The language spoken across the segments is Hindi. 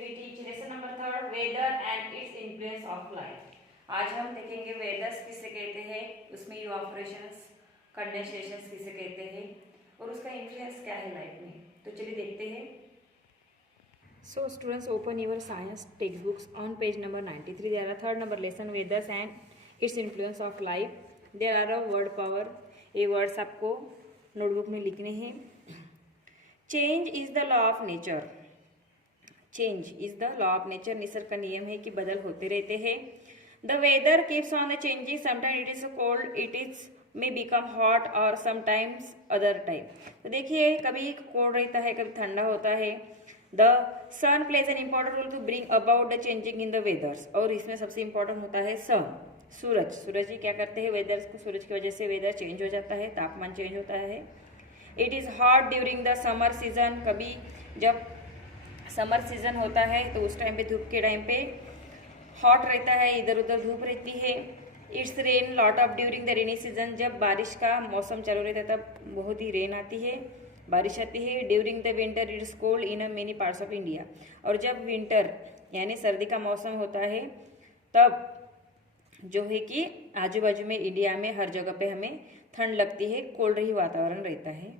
we teach lesson number 3 weather and its influence of life। आज हम देखेंगे वेदर्स किसे कहते हैं, उसमें इवापोरेशंस, कंडेंसेशंस किसे कहते हैं और उसका इन्फ्लुएंस क्या है लाइफ में। तो चलिए देखते हैं। So students, open your science textbooks on page number 93. There are third number lesson weathers and its influence of life. There are a word power. ये वर्ड्स आपको नोटबुक में लिखने हैं। Change is the law of nature. Change is the law of nature, निसर्ग का नियम है कि बदल होते रहते हैं। The weather keeps on the changing, sometimes it is cold, it is may become hot और समटाइम्स अदर टाइम। तो देखिए, कभी कोल्ड रहता है, कभी ठंडा होता है। The sun plays an important role to bring about the changing in the weathers, और इसमें सबसे इंपॉर्टेंट होता है सन, सूरज। सूरज ही क्या करते हैं वेदर्स को, सूरज की वजह से वेदर चेंज हो जाता है, तापमान चेंज होता है। It is hot during the summer season, कभी जब समर सीजन होता है तो उस टाइम पे, धूप के टाइम पे हॉट रहता है, इधर उधर धूप रहती है। It's rain lot of during the rainy season, जब बारिश का मौसम चालू रहता है तब बहुत ही रेन आती है, बारिश आती है। During the winter it's cold in many parts of India, और जब विंटर यानी सर्दी का मौसम होता है तब जो है कि आजू बाजू में इंडिया में हर जगह पे हमें ठंड लगती है, कोल्ड ही वातावरण रहता है।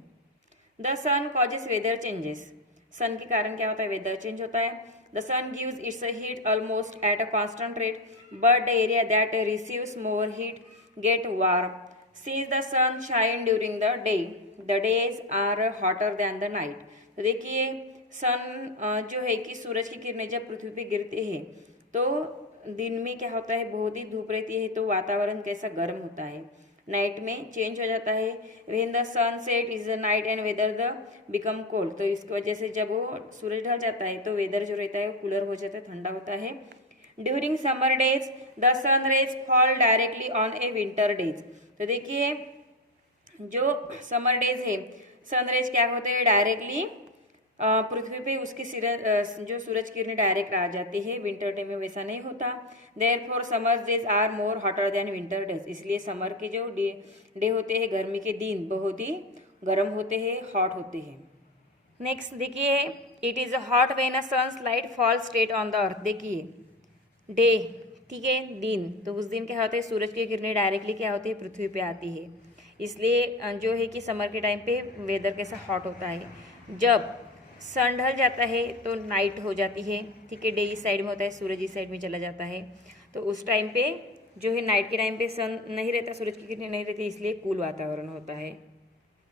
The sun causes weather changes, sun के कारण क्या होता है, वेदर चेंज होता है। The sun gives its heat almost at a constant rate, but the area that receives more heat get warm. Sees the sun shine during the day, the days are hotter than the night. तो देखिए, सन जो है कि सूरज की किरणें जब पृथ्वी पे गिरते हैं तो दिन में क्या होता है, बहुत ही धूप रहती है, तो वातावरण कैसा गर्म होता है। नाइट में चेंज हो जाता है। When the sun set is the night and weather the become cold, तो इसकी वजह से जब वो सूरज ढल जाता है तो वेदर जो रहता है वो कूलर हो जाता है, ठंडा होता है। During summer days the sun rays fall directly on a winter days. तो देखिए, जो समर डेज है, सन रेज क्या होते हैं, डायरेक्टली पृथ्वी पे उसकी जो सूरज किरणें डायरेक्ट आ जाती है। विंटर डे में वैसा नहीं होता। Therefore summer days are more hotter than winter days, इसलिए समर के जो डे होते हैं, गर्मी के दिन बहुत ही गर्म होते हैं, हॉट होते हैं। नेक्स्ट देखिए, it is hot when a sun's light fall straight on the earth. देखिए, डे, ठीक है, दिन, तो उस दिन क्या होता है, सूरज की किरणें डायरेक्टली क्या होती है, पृथ्वी पे आती है, इसलिए जो है कि समर के टाइम पे वेदर कैसा हॉट होता है। जब सन ढल जाता है तो नाइट हो जाती है, ठीक है, डे इस साइड में होता है, सूरज इस साइड में चला जाता है, तो उस टाइम पे जो है नाइट के टाइम पे सन नहीं रहता, सूरज की किरणें नहीं रहती, इसलिए कूल वातावरण होता है।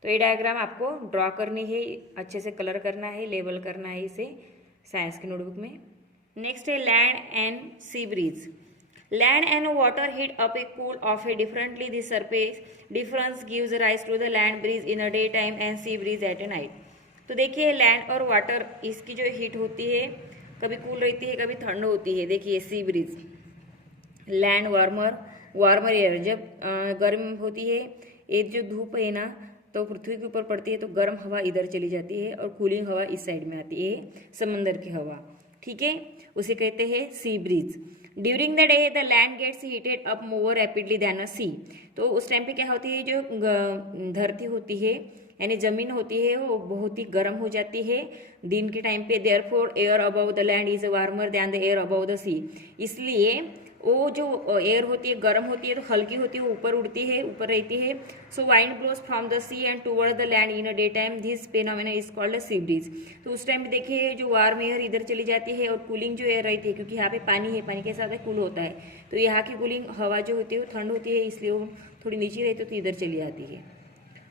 तो ये डायग्राम आपको ड्रॉ करनी है, अच्छे से कलर करना है, लेबल करना है इसे साइंस की नोटबुक में। नेक्स्ट है land and sea breeze. Land and water heat up a cool off a differently this surface difference gives rise to the land breeze in a day time and sea breeze at a night. तो देखिए, लैंड और वाटर, इसकी जो हीट होती है, कभी कूल रहती है, कभी ठंड होती है। देखिए, सी ब्रीज, लैंड वार्मर एयर, जब गर्म होती है, ये जो धूप है ना, तो पृथ्वी के ऊपर पड़ती है तो गर्म हवा इधर चली जाती है और कूलिंग हवा इस साइड में आती है, समंदर की हवा, ठीक है, उसे कहते हैं sea breeze. During the day the land gets heated up more rapidly than a sea. तो उस टाइम पे क्या होती है, जो धरती होती है यानी जमीन होती है, वो बहुत ही गर्म हो जाती है दिन के टाइम पे। Therefore air above the land is warmer than the air above the sea, इसलिए वो जो एयर होती है, गर्म होती है, तो हल्की होती है, वो ऊपर उड़ती है, ऊपर रहती है। So wind blows from the sea and toward the land in a day time, this phenomena is called a sea breeze. तो उस टाइम पे देखिए, जो वार्म एयर इधर चली जाती है और कूलिंग जो एयर रहती है, क्योंकि यहाँ पे पानी है, पानी के साथ कूल होता है, तो यहाँ की कूलिंग हवा जो होती है वो ठंड होती है, इसलिए वो थोड़ी नीचे रहती है तो इधर चली आती है।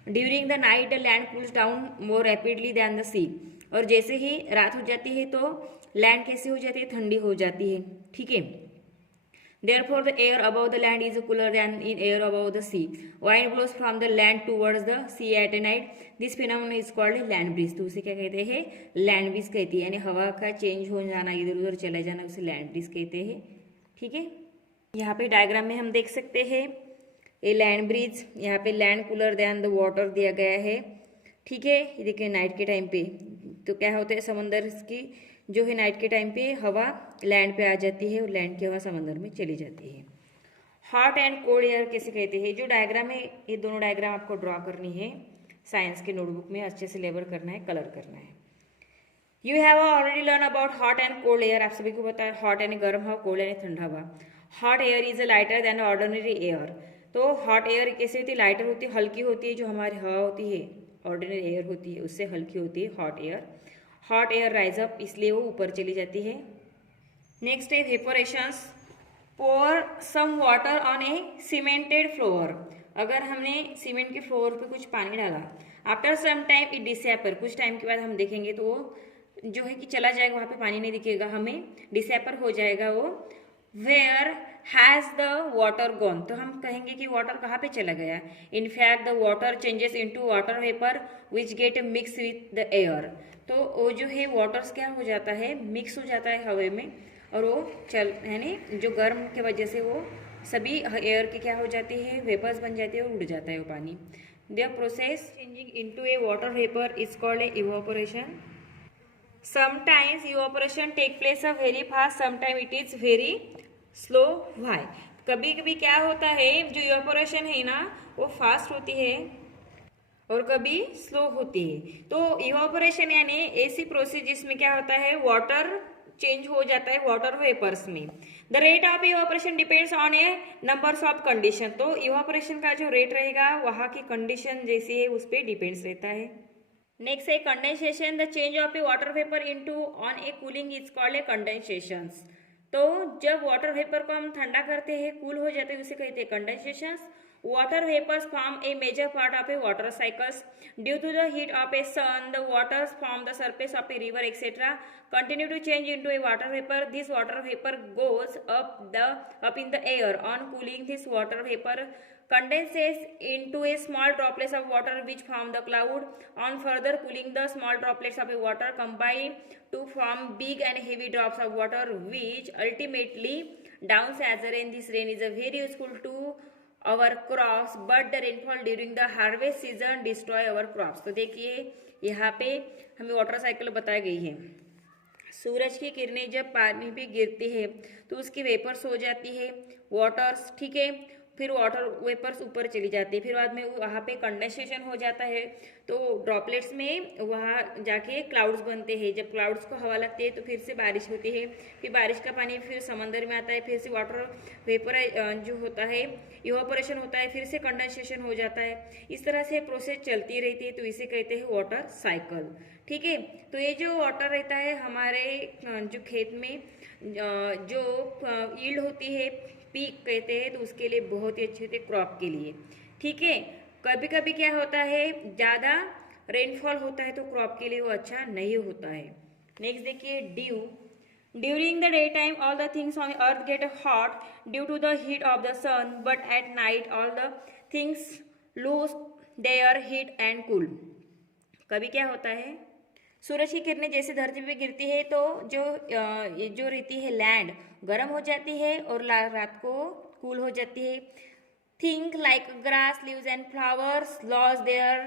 During the night the land cools down more rapidly than the sea, और जैसे ही रात हो जाती है तो लैंड कैसे हो जाती है, ठंडी हो जाती है, ठीक है। Therefore, the air above the land is cooler than in air above the sea. Wind blows from the land towards the sea at night. This phenomenon is called land breeze. तो उसे क्या कहते हैं, लैंड ब्रीज कहती है, यानी हवा का चेंज हो जाना, इधर उधर चला जाना, उसे लैंड ब्रीज कहते हैं, ठीक है। यहाँ पे डायग्राम में हम देख सकते हैं ये लैंड ब्रीज, यहाँ पे land cooler than the water दिया गया है, ठीक है। ये देखिए, नाइट के टाइम पे तो क्या होता है, समंदर की जो है नाइट के टाइम पे हवा लैंड पे आ जाती है और लैंड की हवा समंदर में चली जाती है। हॉट एंड कोल्ड एयर कैसे कहते हैं, जो डायग्राम है, ये दोनों डायग्राम आपको ड्रॉ करनी है साइंस के नोटबुक में, अच्छे से लेबल करना है, कलर करना है। You have already learn about hot and cold air. आप सभी को पता है हॉट यानी गर्म हवा, कोल्ड यानी ठंडा हवा। Hot air is lighter than ordinary air. तो हॉट एयर कैसे होती है? लाइटर होती है, हल्की होती है। जो हमारी हवा होती है ऑर्डिनरी एयर होती है उससे हल्की होती है hot air. Hot air rise up, इसलिए वो ऊपर चली जाती है। नेक्स्ट है evaporations. Pour some water on a cemented floor. अगर हमने सीमेंट के फ्लोर पे कुछ पानी डाला, after some time it disappear, कुछ टाइम के बाद हम देखेंगे तो वो जो है कि चला जाएगा, वहाँ पे पानी नहीं दिखेगा हमें, डिसएपर हो जाएगा वो। Where has the water gone, तो हम कहेंगे कि वाटर कहाँ पे चला गया। In fact the water changes into water vapour which get mix with the air. तो वो जो है वाटर्स क्या हो जाता है, मिक्स हो जाता है हवा में, और वो चल यानी जो गर्म की वजह से वो सभी एयर की क्या हो जाती है, वेपर्स बन जाती है और उड़ जाता है वो पानी। The process changing into a water vapour is called a evaporation. Sometimes evaporation take place a very fast, sometime it is very slow. Why? कभी कभी क्या होता है, जो इवापोरेशन है ना वो फास्ट होती है और कभी स्लो होती है। तो इवापोरेशन यानी ऐसी प्रोसेस जिसमें क्या होता है, वाटर चेंज हो जाता है वाटर वेपर्स में। The rate of evaporation depends on A numbers of condition. तो इवापोरेशन का जो रेट रहेगा वहाँ की कंडीशन जैसी है उस पर डिपेंड्स रहता है। नेक्स्ट है condensation. The change of a water vapour into on A cooling is called A condensation. तो जब वाटर वेपर को हम ठंडा करते हैं, कूल हो जाते हैं, उसे कहते हैं condensation. Water vapors form a major part of a water cycles. Due to the heat of a sun, the waters from the surface of a river, etc., continue to change into a water vapor. This water vapor goes up in the air. On cooling, this water vapor condenses into a small droplets of water which form the cloud. On further cooling, the small droplets of a water combine to form big and heavy drops of water which ultimately downs as a rain. This rain is a very useful to our crops, but the rainfall during the harvest season destroy our crops. तो देखिए यहाँ पे हमें वाटर साइकिल बताई गई है। सूरज की किरणें जब पानी पे गिरती है तो उसकी वेपर्स हो जाती है वाटर्स, ठीक है। फिर वाटर वेपर्स ऊपर चली जाती है, फिर बाद में वहाँ पे कंडेंसेशन हो जाता है, तो ड्रॉपलेट्स में वहाँ जाके क्लाउड्स बनते हैं। जब क्लाउड्स को हवा लगती है तो फिर से बारिश होती है, फिर बारिश का पानी फिर समंदर में आता है, फिर से वाटर वेपर जो होता है इवापोरेशन होता है, फिर से कंडेंसेशन हो जाता है। इस तरह से प्रोसेस चलती रहती है, तो इसे कहते हैं वाटर साइकिल, ठीक है। तो ये जो वाटर रहता है हमारे जो खेत में जो यील्ड होती है, पीक कहते हैं, तो उसके लिए बहुत ही अच्छे होते क्रॉप के लिए, ठीक है। कभी कभी क्या होता है, ज़्यादा रेनफॉल होता है तो क्रॉप के लिए वो अच्छा नहीं होता है। नेक्स्ट देखिए due. During the daytime, all the things on the earth get hot due to the heat of the sun, but at night, all the things lose their heat and cool. कभी क्या होता है, सूरज की किरणें जैसे धरती पे गिरती है तो जो रहती है लैंड गर्म हो जाती है और रात को कूल हो जाती है। Think like grass, leaves and flowers loss their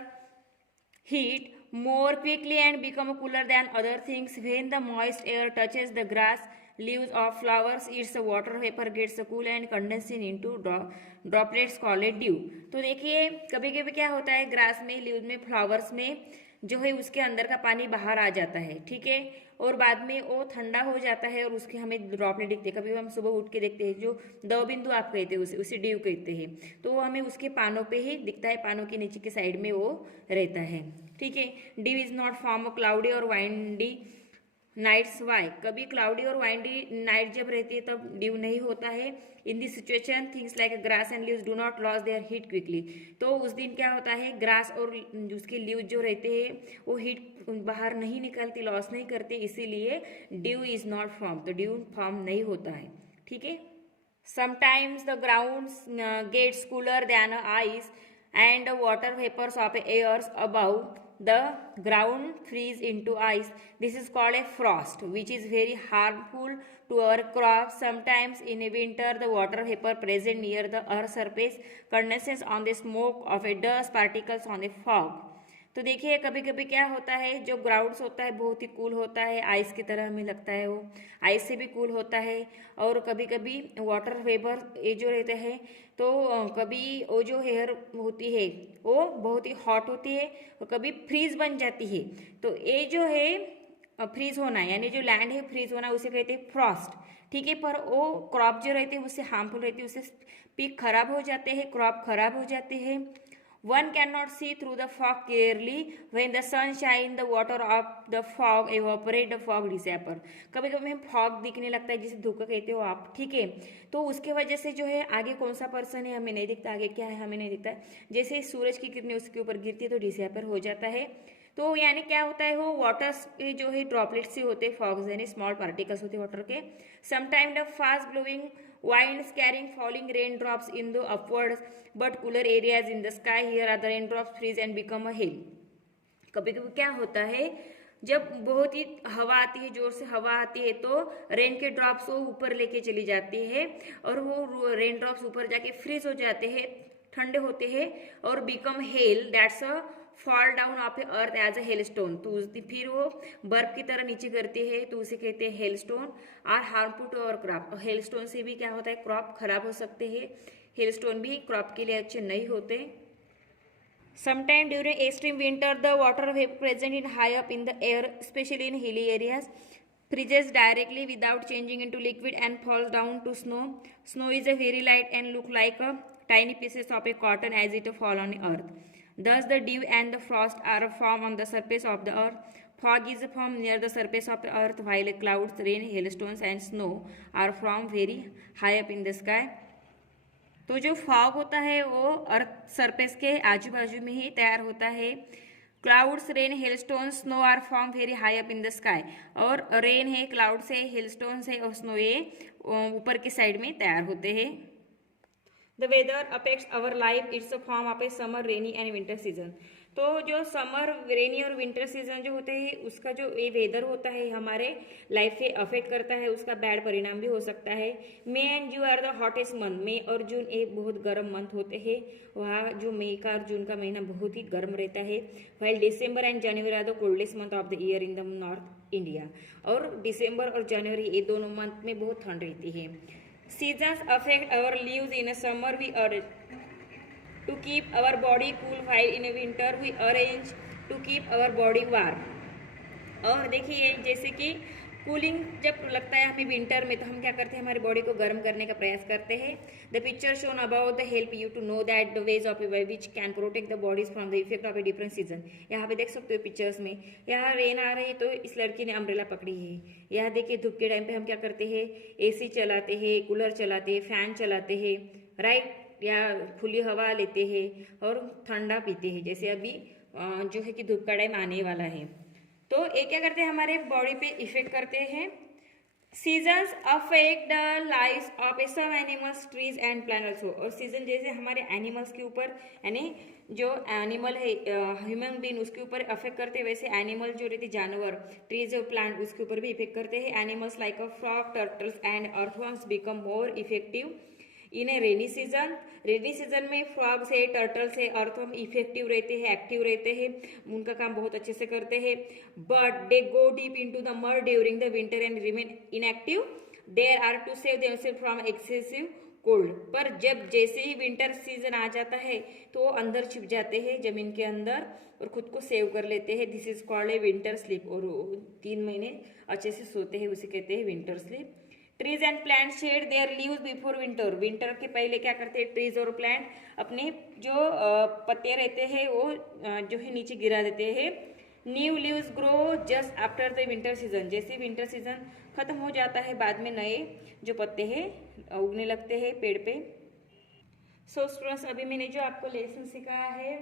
heat more quickly and become cooler than other things. When the moist air touches the grass, leaves or flowers, its water vapor gets cool and condensing into droplets called dew. तो देखिए कभी कभी क्या होता है, ग्रास में, लीव्स में, फ्लावर्स में जो है उसके अंदर का पानी बाहर आ जाता है, ठीक है, और बाद में वो ठंडा हो जाता है और उसके हमें ड्रॉपलेट दिखते हैं। कभी हम सुबह उठ के देखते हैं, जो दो बिंदु आप कहते हैं उसे ड्यू कहते हैं, तो वो हमें उसके पानों पे ही दिखता है, पानों के नीचे के साइड में वो रहता है, ठीक है। Dew is not form of cloudy और वाइंडी नाइट्स। वाई? कभी क्लाउडी और वाइंडी नाइट जब रहती है तब ड्यू नहीं होता है। In this situation things like grass and leaves do not loss their heat quickly. तो उस दिन क्या होता है, ग्रास और उसके लीव्स जो रहते हैं वो हीट बाहर नहीं निकलती, लॉस नहीं करते, इसीलिए ड्यू इज नॉट फॉर्म, तो ड्यू फॉर्म नहीं होता है, ठीक है। Sometimes the grounds gets cooler than ice and water vapors of airs above the ground freeze into ice. This is called a frost, which is very harmful to our crops. Sometimes in winter, the water vapor present near the earth's surface condenses on the smoke of a dust particles on the fog. तो देखिए कभी कभी क्या होता है, जो ग्राउंड्स होता है बहुत ही कूल होता है, आइस की तरह हमें लगता है, वो आइस से भी कूल होता है। और कभी कभी वाटर वेपर ये जो रहते हैं तो कभी वो जो एयर होती है वो बहुत ही हॉट होती है और कभी फ्रीज बन जाती है। तो ये जो है फ्रीज होना, यानी जो लैंड है फ्रीज होना उसे कहते हैं फ्रॉस्ट, ठीक है। पर वो क्रॉप जो रहते हैं उससे हार्मफुल रहती है, उससे पीक खराब हो जाते हैं, क्रॉप खराब हो जाते हैं। One cannot see through the fog clearly when the sun shine, the water of the fog evaporate, the fog disappear। कभी कभी हमें फॉग दिखने लगता है जिसे धुआं कहते हो आप, ठीक है। तो उसके वजह से जो है आगे कौन सा पर्सन है हमें नहीं दिखता, आगे क्या है हमें नहीं दिखता। जैसे सूरज की किरणें उसके ऊपर गिरती है तो डिसअपियर हो जाता है। तो यानी क्या होता है, वो वाटर जो है ड्रॉपलेट्स ही होते हैं, फॉग्स यानी स्मॉल पार्टिकल्स होते हैं वाटर के। Sometime the fast blowing winds carrying falling raindrops in the upwards but cooler areas in the sky, here are the raindrops freeze and become a hail। कभी कभी क्या होता है, जब बहुत ही हवा आती है, जोर से हवा आती है, तो रेन के ड्रॉप्स वो ऊपर लेके चली जाती है और वो रेन ड्रॉप्स ऊपर जाके फ्रीज हो जाते हैं, ठंडे होते हैं और become hail, that's a fall down of a earth as a hailstone. तो फिर वो बर्फ की तरह नीचे गिरती है तो उसे कहते हैं hailstone. Are harmful to our crop, hailstone से भी क्या होता है, क्रॉप खराब हो सकते हैं, हेलस्टोन भी क्रॉप के लिए अच्छे नहीं होते। Sometime during extreme winter, the water vapor present in high up in the air, especially in hilly areas, freezes directly without changing into liquid and falls down to snow. Snow is a very light and look like a tiny pieces of a cotton as it fall on earth. Thus the dew and the frost are formed on the surface of the earth. Fog is formed near the surface of the earth, while clouds, rain, hailstones and snow are formed very high up in the sky. तो जो फॉग होता है वो अर्थ सरफेस के आजू बाजू में ही तैयार होता है। Clouds, rain, hailstone, snow are form very high up in the sky. और रेन है, क्लाउड्स है, हेलस्टोन्स है और स्नो ये ऊपर की साइड में तैयार होते हैं। The weather affects our life, it's a form of a summer, rainy and winter season. तो जो समर, रेनी और विंटर सीजन जो होते हैं उसका जो ये वेदर होता है हमारे लाइफ पे अफेक्ट करता है, उसका बैड परिणाम भी हो सकता है। May and June are the hottest month, मई और जून एक बहुत गर्म मंथ होते हैं, वहाँ जो मई का और जून का महीना बहुत ही गर्म रहता है। While December and January are the coldest month of the year in the north India. और दिसंबर और जनवरी ये दोनों मंथ में बहुत ठंड रहती है। Seasons affect our lives, in summer we arrange to keep our body cool, while in a winter we arrange to keep our body warm। और देखिए जैसे कि कूलिंग जब लगता है हमें विंटर में तो हम क्या करते हैं, हमारी बॉडी को गर्म करने का प्रयास करते हैं। The picture shown about the help you to know that the ways of a way which can protect the bodies from the effect of a different season. यहाँ पे देख सकते हो पिक्चर्स में, यहाँ रेन आ रही है तो इस लड़की ने अम्ब्रेला पकड़ी है। यहाँ देखिए धूप के टाइम पे हम क्या करते हैं, AC चलाते हैं, कूलर चलाते हैं, फैन चलाते हैं, राइट, या खुली हवा लेते हैं और ठंडा पीते हैं। जैसे अभी जो है कि धूप का टाइम आने वाला है तो ये क्या करते हैं, हमारे बॉडी पे इफेक्ट करते हैं। Seasons affect the lives of a some animals, trees and plant also. और सीजन जैसे हमारे एनिमल्स के ऊपर, यानी जो एनिमल है ह्यूमन बीइंग उसके ऊपर अफेक्ट करते हैं, वैसे एनिमल जो रहते जानवर, ट्रीज और प्लांट उसके ऊपर भी इफेक्ट करते हैं। Animals like a frog, turtles and earthworms become more effective in A rainy season. Rainy season में फ्रॉग्स है, टर्टल्स है, अर्थवर्म इफेक्टिव रहते हैं, एक्टिव रहते हैं, उनका काम बहुत अच्छे से करते हैं। But they go deep into the mud during the winter and remain inactive there are to save themself from excessive cold. पर जब जैसे ही विंटर सीजन आ जाता है तो वो अंदर छिप जाते हैं जमीन के अंदर और खुद को सेव कर लेते हैं। This is called A winter sleep. और 3 महीने अच्छे से सोते हैं, उसे कहते हैं winter sleep. Trees and plant shade there leaves before winter. Winter के पहले क्या करते हैं, ट्रीज और प्लांट अपने जो पत्ते रहते हैं वो जो है नीचे गिरा देते हैं। New leaves grow just after the winter season. जैसे विंटर सीजन खत्म हो जाता है बाद में नए जो पत्ते हैं उगने लगते हैं पेड़ पे। सो स्टूडेंट्स, अभी मैंने जो आपको लेसन सिखाया है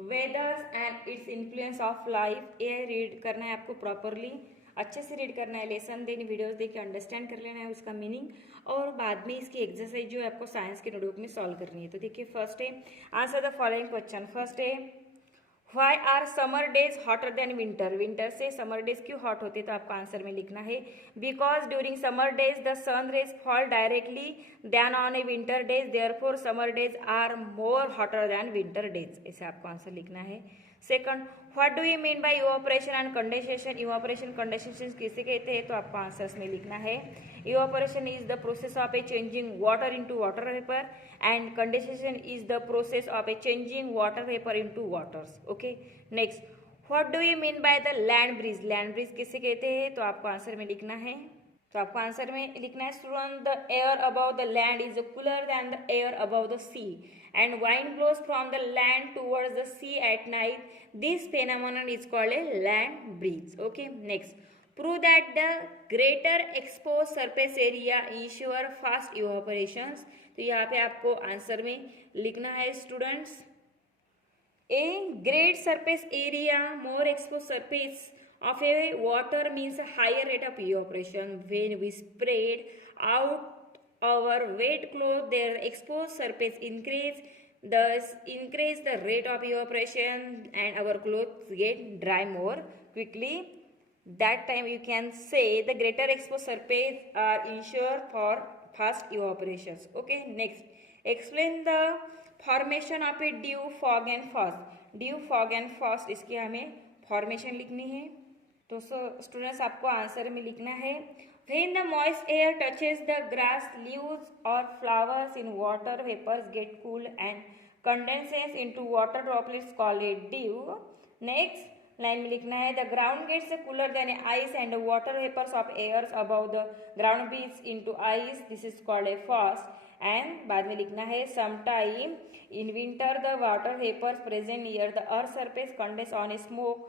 वेदर्स and its influence of life, ये रीड करना है आपको प्रॉपरली, अच्छे से रीड करना है, लेसन देनी, वीडियोस देख के अंडरस्टैंड कर लेना है उसका मीनिंग, और बाद में इसकी एक्सरसाइज जो है आपको साइंस के नोटबुक में सॉल्व करनी है। तो देखिए फर्स्ट है, answer the following question. First है, why are summer days hotter than winter. Winter से समर डेज क्यों हॉट होते, तो आपको आंसर में लिखना है because during summer days the sun rays fall directly than on a winter days, therefore summer days are more hotter than winter days. ऐसे आपको आंसर लिखना है। Second, what do you mean by evaporation and condensation. Evaporation condensation किसे कहते हैं, तो आपको आंसर्स में लिखना है evaporation is the process of a changing water into water vapour and condensation is the process of a changing water vapor into waters. Okay, next, what do you mean by the land bridge? Land breeze किसे कहते हैं? तो आपको आंसर में लिखना है। तो आपको आंसर में लिखना है student, the air above the land is cooler than the air above the sea and wind blows from the land towards the sea at night. This phenomenon is called a land breeze. Okay, next. Prove that the greater exposed surface area ensure fast evaporations. तो यहाँ पे आपको आंसर में लिखना है students, a great surface area, more exposed surface of a water means a higher rate of evaporation. When we spread out our wet clothes, their exposed surface increase, thus increase the rate of evaporation and our clothes get dry more quickly. That time you can say the greater exposed surface are ensure for fast evaporations. Okay, next. Explain the formation of a dew fog and frost. Dew fog and frost इसकी हमें फॉर्मेशन लिखनी है. तो स्टूडेंट्स आपको आंसर में लिखना है, when the moist air touches the grass, leaves और flowers in water, vapours get cool and condenses into water droplets called a dew. Next line में लिखना है, the ground gets cooler than ice and water vapours of airs above the ground beats into ice, this is called a frost. And बाद में लिखना है, sometime in winter the water vapours present near the earth surface condense on a smoke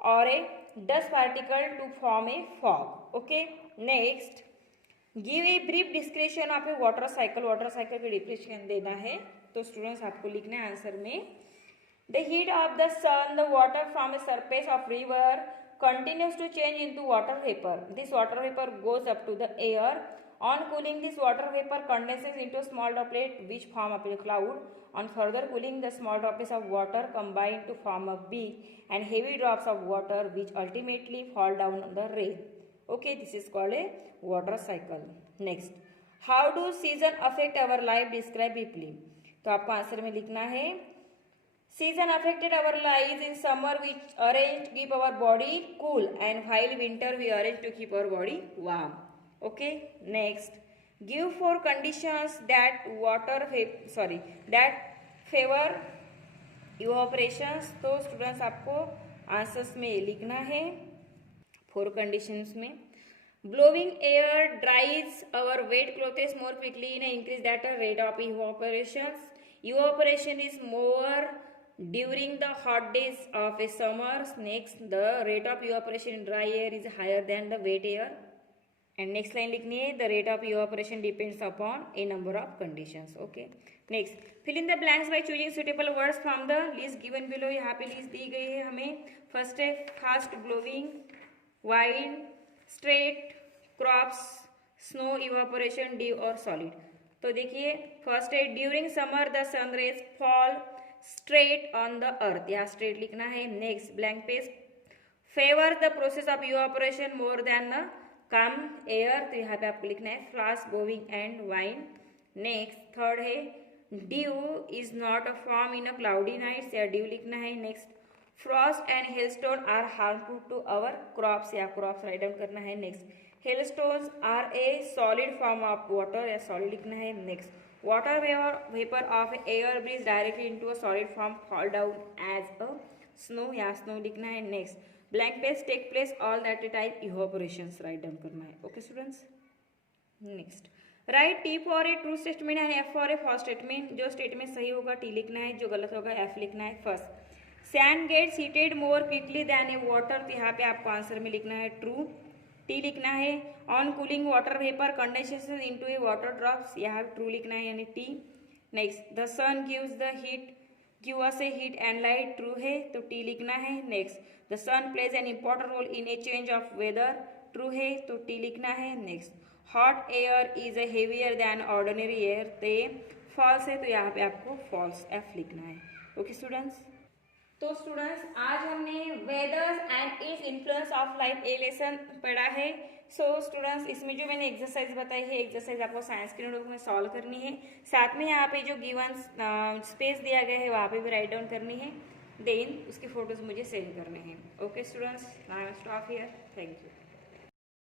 और a dust particle to form a fog. Okay, next. Give a brief description of a water cycle. Water cycle की डिस्क्रिप्शन देना है. तो स्टूडेंट्स आपको लिखना है आंसर में, the heat of the sun, the water from a surface of river continues to change into water vapor. This water vapor goes up to the air. On cooling, this water vapor condenses into small droplets which form up a cloud. On further cooling, the small droplets of water combine to form a big and heavy drops of water which ultimately fall down on the rain. Okay, this is called a water cycle. Next, how do season affect our life? Describe briefly. तो आपको आंसर में लिखना है, season affected our lives. In summer we arrange to keep our body cool and while winter we arrange to keep our body warm. Okay, next. Give 4 conditions that that favor evaporations. तो स्टूडेंट्स आपको आंसर्स में लिखना है 4 कंडीशंस में. Blowing air dries our wet clothes more quickly and increase that rate of evaporations. Evaporation is more during the hot days of a summer. Next, the rate of evaporation in dry air is higher than the wet air. And next line लिखनी है, the rate of evaporation depends upon a number of conditions. Okay. Next, fill in the blanks by choosing suitable words from the list given below. यहाँ पे लिस्ट दी गई है हमें. फर्स्ट है fast blowing, wide, straight, crops, snow, evaporation, dew और सॉलिड. तो देखिए फर्स्ट है, during summer the sun rays fall straight on the earth. यहाँ स्ट्रेट लिखना है. Next blank page, favour the process of evaporation more than the calm air. तो यहाँ पे आपको लिखना है fast going and wind. Next third है, dew is not a form in a cloudy nights. या ड्यू लिखना है. Next, frost and hailstone are harmful to our crops. या क्रॉप्स राइट डाउन करना है. Next, hailstones are a solid form of water. या सॉलिड लिखना है. Next, water vapor of air breathes directly into a solid form fall down as a snow. या snow लिखना है. Next, blank page take place all that type evaporations write down करना है. Okay students. Next, write T for a true statement and F for a false statement. जो स्टेटमेंट सही होगा T लिखना है, जो गलत होगा F लिखना है. First, sand gets heated more quickly than a water. तो यहाँ पे आपको आंसर में लिखना है ट्रू. टी लिखना है. On cooling water vapour condensation into a water drops. यहाँ ट्रू लिखना है यानी T. Next, the sun gives the heat, give us a heat and light. True है तो टी लिखना है. Next, the sun plays an important role in a change of weather. True है तो टी लिखना है. Next, hot air is a heavier than ordinary air. तो फॉल्स है तो यहाँ पे आपको फॉल्स एफ लिखना है. Okay students. तो स्टूडेंट्स आज हमने weather and its influence of life a lesson पढ़ा है. सो स्टूडेंट्स इसमें जो मैंने एक्सरसाइज बताई है, एक्सरसाइज आपको साइंस के नोटबुक में सॉल्व करनी है. साथ में यहाँ पे जो गिवन स्पेस दिया गया है वहाँ पे भी राइट डाउन करनी है. देन उसकी फोटोज मुझे सेंड करने हैं. Okay students, now stop here. Thank you.